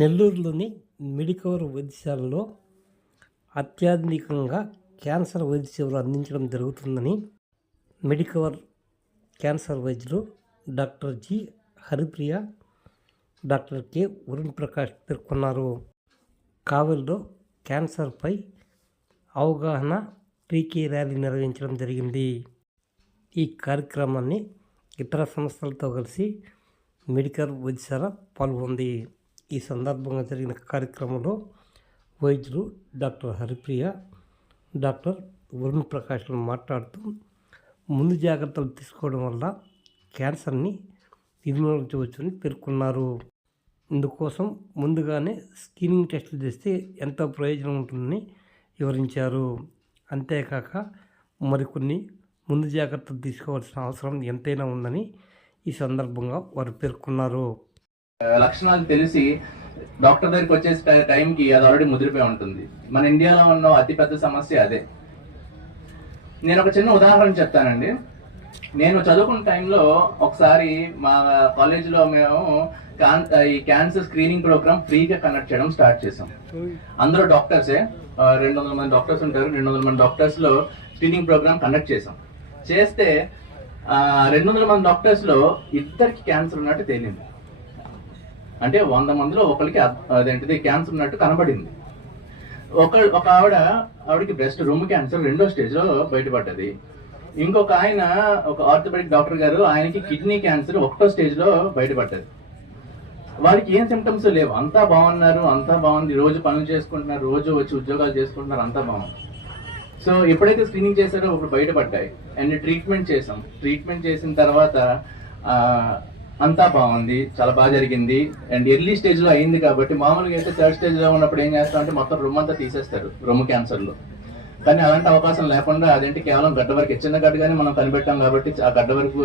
నెల్లూరులోని మెడికవర్ వైద్యశాలలో అత్యాధునికంగా క్యాన్సర్ వైద్య సేవలు అందించడం జరుగుతుందని మెడికవర్ క్యాన్సర్ వైద్యులు doctor G Haripriya doctor K Varun Prakash పేర్కొన్నారు. కావలిలో క్యాన్సర్పై అవగాహన టీకే ర్యాలీ నిర్వహించడం జరిగింది. ఈ కార్యక్రమాన్ని ఇతర సంస్థలతో కలిసి మెడికల్ వైద్యశాల పాల్గొంది. ఈ సందర్భంగా జరిగిన కార్యక్రమంలో వైద్యులు డాక్టర్ హరిప్రియ డాక్టర్ వరుణ్ ప్రకాష్లు మాట్లాడుతూ ముందు జాగ్రత్తలు తీసుకోవడం వల్ల క్యాన్సర్ని నిర్మూలించవచ్చని పేర్కొన్నారు. ఇందుకోసం ముందుగానే స్క్రీనింగ్ టెస్టులు చేస్తే ఎంతో ప్రయోజనం ఉంటుందని వివరించారు. అంతేకాక మరికొన్ని ముందు జాగ్రత్తలు తీసుకోవాల్సిన అవసరం ఎంతైనా ఉందని ఈ సందర్భంగా వారు పేర్కొన్నారు. లక్షణాలు తెలిసి డాక్టర్ దగ్గరికి వచ్చే టైంకి అది ఆల్రెడీ ముదిరిపోయి ఉంటుంది. మన ఇండియాలో ఉన్న అతిపెద్ద సమస్య అదే. నేను ఒక చిన్న ఉదాహరణ చెప్తానండి. నేను చదువుకున్న టైంలో ఒకసారి మా కాలేజీలో మేము కాన్ ఈ క్యాన్సర్ స్క్రీనింగ్ ప్రోగ్రామ్ ఫ్రీగా కండక్ట్ చేయడం స్టార్ట్ చేసాం అందరూ డాక్టర్సే. రెండు వందల మంది డాక్టర్స్ ఉంటారు. రెండు వందల మంది డాక్టర్స్లో స్క్రీనింగ్ ప్రోగ్రామ్ కండక్ట్ చేసాం చేస్తే రెండు వందల మంది డాక్టర్స్లో ఇద్దరికి క్యాన్సర్ ఉన్నట్టు తేలింది. అంటే వంద మందిలో ఒకరికి అదేంటిది క్యాన్సర్ ఉన్నట్టు కనబడింది. ఒక ఒక ఆవిడ ఆవిడకి బ్రెస్ట్ రూమ్ క్యాన్సర్ రెండో స్టేజ్లో బయటపడ్డది. ఇంకొక ఆయన ఒక ఆర్థోపెడిక్ డాక్టర్ గారు ఆయనకి కిడ్నీ క్యాన్సర్ ఒకటో స్టేజ్లో బయటపడ్డది. వారికి ఏం సిమ్టమ్స్ లేవు. అంతా బాగున్నారు అంతా బాగుంది. రోజు పనులు చేసుకుంటున్నారు రోజు వచ్చి ఉద్యోగాలు చేసుకుంటున్నారు అంతా బాగుంది. సో ఎప్పుడైతే స్క్రీనింగ్ చేశారో ఇప్పుడు బయటపడ్డాయి. అండ్ ట్రీట్మెంట్ చేసాం ట్రీట్మెంట్ చేసిన తర్వాత అంతా బాగుంది. చాలా బాగా జరిగింది. అండ్ ఎర్లీ స్టేజ్లో అయింది కాబట్టి మామూలుగా అయితే థర్డ్ స్టేజ్లో ఉన్నప్పుడు ఏం చేస్తారు అంటే మొత్తం రొమ్ము అంతా తీసేస్తారు రొమ్ము క్యాన్సర్లో. కానీ అలాంటి అవకాశం లేకుండా అదేంటి కేవలం గడ్డ వరకు చిన్న గడ్డగానే మనం కనిపెట్టాం కాబట్టి ఆ గడ్డ వరకు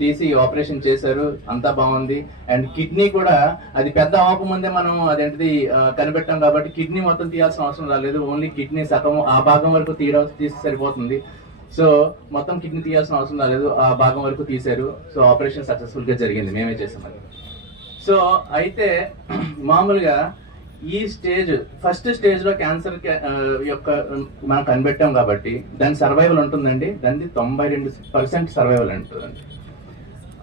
తీసి ఆపరేషన్ చేశారు. అంతా బాగుంది. అండ్ కిడ్నీ కూడా అది పెద్ద ఆపు ముందే మనం అదేంటిది కనిపెట్టాం కాబట్టి కిడ్నీ మొత్తం తీయాల్సిన అవసరం రాలేదు. ఓన్లీ కిడ్నీ సగం ఆ భాగం వరకు తీయడం తీసి సరిపోతుంది. సో మొత్తం కిడ్నీ తీయాల్సిన అవసరం రాలేదు. ఆ భాగం వరకు తీశారు. సో ఆపరేషన్ సక్సెస్ఫుల్గా జరిగింది. మేమే చేసామని సో అయితే మామూలుగా ఈ స్టేజ్ ఫస్ట్ స్టేజ్లో క్యాన్సర్ యొక్క మనం కనిపెట్టాం కాబట్టి దాని సర్వైవల్ ఉంటుందండి. దాన్ని తొంభై రెండు పర్సెంట్ సర్వైవల్ ఉంటుందండి.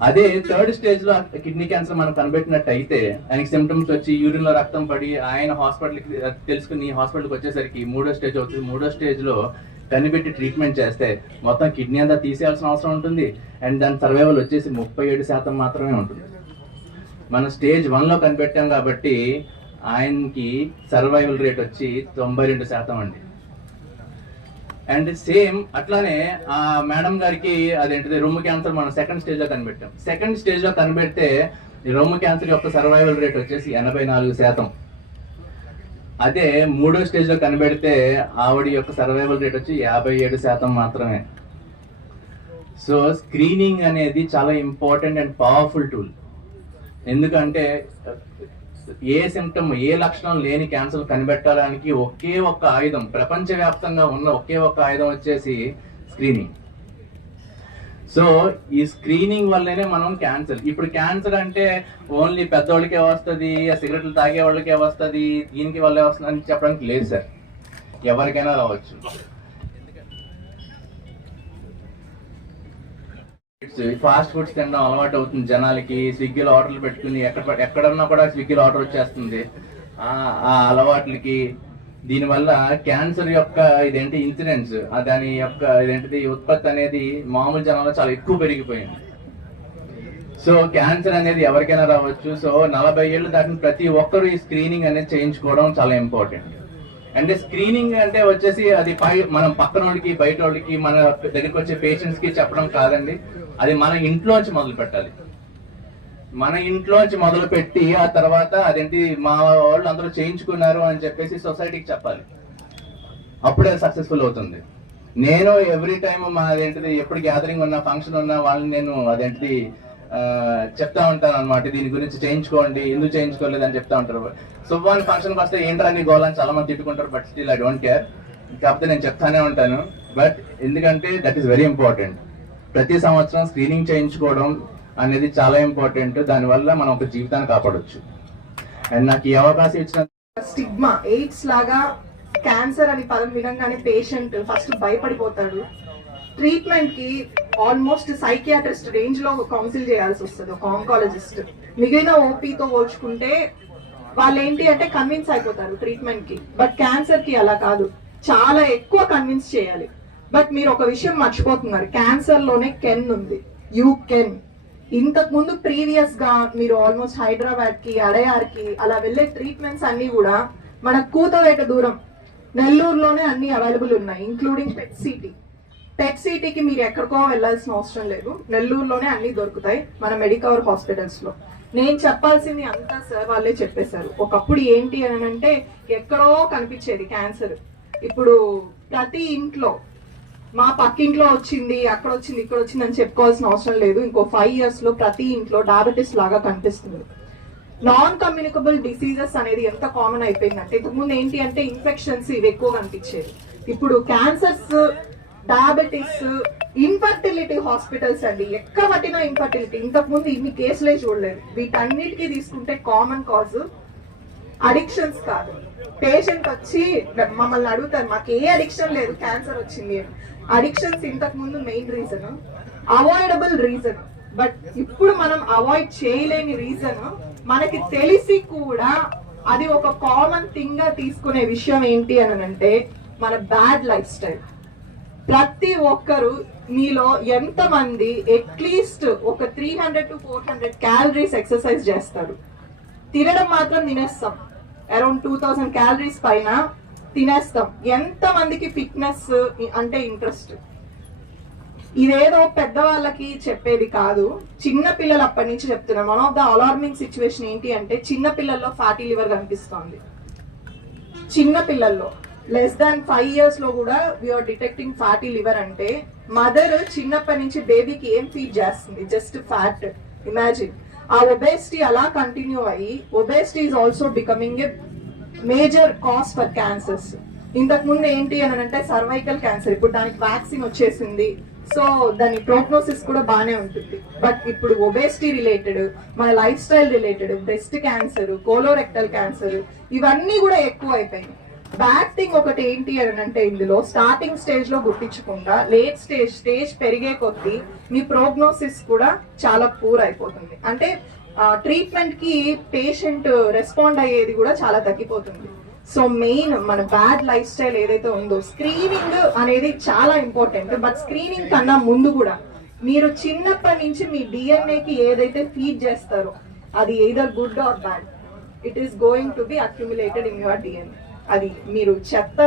అదే థర్డ్ స్టేజ్లో కిడ్నీ క్యాన్సర్ మనం కనిపెట్టినట్టు అయితే ఆయనకి సిమ్టమ్స్ వచ్చి యూరిన్లో రక్తం పడి ఆయన హాస్పిటల్కి తెలుసుకుని హాస్పిటల్కి వచ్చేసరికి మూడో స్టేజ్ అవుతుంది. మూడో స్టేజ్లో కనిపెట్టి ట్రీట్మెంట్ చేస్తే మొత్తం కిడ్నీ అంతా తీసేయాల్సిన అవసరం ఉంటుంది. అండ్ దాని సర్వైవల్ వచ్చేసి ముప్పై ఏడు శాతం మాత్రమే ఉంటుంది. మనం స్టేజ్ వన్లో కనిపెట్టాం కాబట్టి ఆయనకి సర్వైవల్ రేట్ వచ్చి తొంభై రెండు శాతం అండి. అండ్ సేమ్ అట్లానే ఆ మేడం గారికి అదేంటిది రొమ్ము క్యాన్సర్ మనం సెకండ్ స్టేజ్లో కనిపెట్టాం. సెకండ్ స్టేజ్లో కనిపెడితే రొమ్ము క్యాన్సర్ యొక్క సర్వైవల్ రేట్ వచ్చేసి ఎనభై నాలుగు శాతం. అదే మూడో స్టేజ్లో కనిపెడితే ఆవిడ యొక్క సర్వైవల్ రేట్ వచ్చి యాభై ఏడు శాతం మాత్రమే. సో స్క్రీనింగ్ అనేది చాలా ఇంపార్టెంట్ అండ్ పవర్ఫుల్ టూల్. ఎందుకంటే ఏ సిమ్టమ్ ఏ లక్షణం లేని క్యాన్సర్ కనిపెట్టడానికి ఒకే ఒక్క ఆయుధం ప్రపంచవ్యాప్తంగా ఉన్న ఒకే ఒక్క ఆయుధం వచ్చేసి స్క్రీనింగ్. సో ఈ స్క్రీనింగ్ వల్లనే మనం క్యాన్సర్ ఇప్పుడు క్యాన్సర్ అంటే ఓన్లీ పెద్దవాళ్ళకే వస్తుంది సిగరెట్లు తాగే వాళ్ళకే వస్తుంది దీనికి వల్లే వస్తుంది అని చెప్పడానికి లేదు సార్. ఎవరికైనా రావచ్చు. ఫాస్ట్ ఫుడ్స్ తినడం అలవాటు అవుతుంది జనాలకి. స్విగ్గీలో ఆర్డర్లు పెట్టుకుని ఎక్కడ ఎక్కడన్నా కూడా స్విగ్గీలో ఆర్డర్ వచ్చేస్తుంది. ఆ అలవాట్లకి దీనివల్ల క్యాన్సర్ యొక్క ఇదేంటి ఇన్సిడెన్స్ దాని యొక్క ఇదేంటిది ఉత్పత్తి అనేది మామూలు జనాల్లో చాలా ఎక్కువ పెరిగిపోయింది. సో క్యాన్సర్ అనేది ఎవరికైనా రావచ్చు. సో నలభై ఏళ్ళు దాకా ప్రతి ఒక్కరు ఈ స్క్రీనింగ్ అనేది చేయించుకోవడం చాలా ఇంపార్టెంట్. అంటే స్క్రీనింగ్ అంటే వచ్చేసి అది పై మనం పక్కన వాళ్ళకి బయట వాళ్ళకి మన దగ్గరికి వచ్చే పేషెంట్స్కి చెప్పడం కాదండి. అది మన ఇంట్లోంచి మొదలు పెట్టాలి మన ఇంట్లోంచి మొదలు పెట్టి ఆ తర్వాత అదేంటి మా వాళ్ళు అందరూ చేయించుకున్నారు అని చెప్పేసి సొసైటీకి చెప్పాలి. అప్పుడే సక్సెస్ఫుల్ అవుతుంది. నేను ఎవ్రీ టైం మా అదేంటిది ఎప్పుడు గ్యాదరింగ్ ఉన్నా ఫంక్షన్ ఉన్నా వాళ్ళని నేను అదేంటిది చెప్తా ఉంటాను అనమాట దీని గురించి చేయించుకోండి ఎందుకు చేయించుకోలేదు అని చెప్తా ఉంటారు. సుబ్బాని ఫంక్షన్కి వస్తే ఏంట్రా నీ గోల్ అని చాలా మంది తిట్టుకుంటారు but still I don't care కాకపోతే నేను చెప్తానే ఉంటాను. బట్ ఎందుకంటే దట్ ఈస్ వెరీ ఇంపార్టెంట్ ప్రతి సంవత్సరం స్క్రీనింగ్ చేయించుకోవడం అనేది చాలా ఇంపార్టెంట్. దానివల్ల మనం ఒక జీవితాన్ని కాపాడవచ్చు అండ్ నాకు ఈ అవకాశం ఇచ్చిన స్టిగ్మా ఎయిడ్స్ లాగా క్యాన్సర్ అని పదం వినంగానే పేషెంట్ ఫస్ట్ భయపడిపోతాడు. ట్రీట్మెంట్కి ఆల్మోస్ట్ సైకియాట్రిస్ట్ రేంజ్లో కౌన్సిల్ చేయాల్సి వస్తుంది ఒక ఆంకాలజిస్ట్ మిగిలిన ఓపీతో పోల్చుకుంటే వాళ్ళు ఏంటి అంటే కన్విన్స్ అయిపోతారు ట్రీట్మెంట్కి బట్ క్యాన్సర్కి అలా కాదు. చాలా ఎక్కువ కన్విన్స్ చేయాలి. బట్ మీరు ఒక విషయం మర్చిపోతున్నారు. క్యాన్సర్లోనే కెన్ ఉంది. You can. ఇంతకు ముందు ప్రీవియస్గా మీరు ఆల్మోస్ట్ హైదరాబాద్కి అడయార్కి అలా వెళ్ళే ట్రీట్మెంట్స్ అన్ని కూడా మన కూతవేట దూరం నెల్లూరులోనే అన్ని అవైలబుల్ ఉన్నాయి ఇంక్లూడింగ్ పెట్ సిటీ పెట్ సిటీకి మీరు ఎక్కడికో వెళ్ళాల్సిన అవసరం లేదు. నెల్లూరులోనే అన్ని దొరుకుతాయి మన మెడికవర్ హాస్పిటల్స్లో. నేను చెప్పాల్సింది అంతా సార్ వాళ్ళే చెప్పేశారు. ఒకప్పుడు ఏంటి అని అంటే ఎక్కడో కనిపించేది క్యాన్సర్ ఇప్పుడు ప్రతి ఇంట్లో మా పక్కింట్లో వచ్చింది అక్కడ వచ్చింది ఇక్కడ వచ్చింది అని చెప్పుకోవాల్సిన అవసరం లేదు. ఇంకో ఫైవ్ ఇయర్స్లో ప్రతి ఇంట్లో డయాబెటీస్ లాగా కనిపిస్తుంది. నాన్ కమ్యూనికబుల్ డిసీజెస్ అనేది ఎంత కామన్ అయిపోయిందంటే ఇంతకుముందు ఏంటి అంటే ఇన్ఫెక్షన్స్ ఇవి ఎక్కువ కనిపించేది ఇప్పుడు క్యాన్సర్స్ డయాబెటీస్ ఇన్ఫర్టిలిటీ హాస్పిటల్స్ అండి. ఎక్కడ పట్టినా ఇన్ఫర్టిలిటీ ఇంతకు ముందు ఇన్ని కేసులే చూడలేదు. వీటన్నిటికీ తీసుకుంటే కామన్ కాజ్ అడిక్షన్స్ కాదు. పేషెంట్ వచ్చి మమ్మల్ని అడుగుతారు మాకు ఏ అడిక్షన్ లేదు క్యాన్సర్ వచ్చింది అని. అడిక్షన్స్ ఇంతకు ముందు main reason avoidable reason but ఇప్పుడు మనం అవాయిడ్ చేయలేని రీజన్ మనకి తెలిసి కూడా అది ఒక కామన్ థింగ్గా తీసుకునే విషయం ఏంటి అని అంటే మన బ్యాడ్ లైఫ్ స్టైల్ ప్రతి ఒక్కరు మీలో ఎంత మంది అట్లీస్ట్ ఒక three hundred to four hundred calories exercise చేస్తారు. తినడం మాత్రం తినేస్తాం. అరౌండ్ టూ థౌసండ్ క్యాలరీస్ పైన తినేస్తాం. ఎంత మందికి ఫిట్నెస్ అంటే ఇంట్రెస్ట్? ఇదేదో పెద్దవాళ్ళకి చెప్పేది కాదు. చిన్న పిల్లలు అప్పటి నుంచి చెప్తున్నాం. One of the alarming situation ఏంటి అంటే చిన్న పిల్లల్లో ఫ్యాటీ లివర్ కనిపిస్తోంది. చిన్న పిల్లల్లో. లెస్ దాన్ ఫైవ్ ఇయర్స్లో కూడా we are detecting fatty liver అంటే మదర్ చిన్నప్పటి నుంచి బేబీకి ఏం ఫీడ్ చేస్తుంది? జస్ట్ ఫ్యాట్ ఇమాజిన్ ఆ ఒబేసిటీ అలా కంటిన్యూ అయ్యి obesity is also becoming a major cause for cancers. ఇంతకు ముందు ఏంటి అని అంటే సర్వైకల్ క్యాన్సర్. ఇప్పుడు దానికి వ్యాక్సిన్ వచ్చేసింది. సో దాని ప్రోగ్నోసిస్ కూడా బాగానే ఉంటుంది. బట్ ఇప్పుడు ఒబేసిటీ రిలేటెడ్ మన lifestyle related breast cancer colorectal cancer ఇవన్నీ కూడా ఎక్కువ అయిపోయినాయి బ్యాడ్ థింగ్ ఒకటి ఏంటి అని అంటే ఇందులో స్టార్టింగ్ స్టేజ్లో గుర్తించకుండా లేట్ స్టేజ్ స్టేజ్ పెరిగే కొద్దీ మీ ప్రోగ్నోసిస్ కూడా చాలా పూర్ అయిపోతుంది. అంటే ట్రీట్మెంట్కి పేషెంట్ రెస్పాండ్ అయ్యేది కూడా చాలా తగ్గిపోతుంది. సో మెయిన్ మన బ్యాడ్ లైఫ్ స్టైల్ ఏదైతే ఉందో స్క్రీనింగ్ అనేది చాలా ఇంపార్టెంట్ బట్ స్క్రీనింగ్ కన్నా ముందు కూడా మీరు చిన్నప్పటి నుంచి మీ డిఎన్ఏకి ఏదైతే ఫీడ్ చేస్తారో అది either good or bad it is going to be accumulated in your DNA అది మీరు చెత్త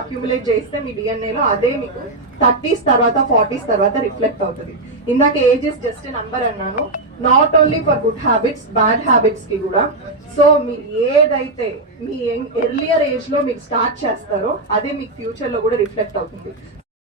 అక్యుములేట్ చేస్తే మీ డిఎన్ఏలో అదే మీకు థర్టీస్ తర్వాత ఫార్టీస్ తర్వాత రిఫ్లెక్ట్ అవుతుంది. ఇందాక ఏజ్ ఇస్ జస్ట్ నంబర్ అన్నాను. Not only for good habits bad హ్యాబిట్స్కి కూడా. సో మీరు ఏదైతే మీ ఎర్లియర్ ఏజ్లో మీరు స్టార్ట్ చేస్తారో అదే మీకు ఫ్యూచర్లో కూడా రిఫ్లెక్ట్ అవుతుంది.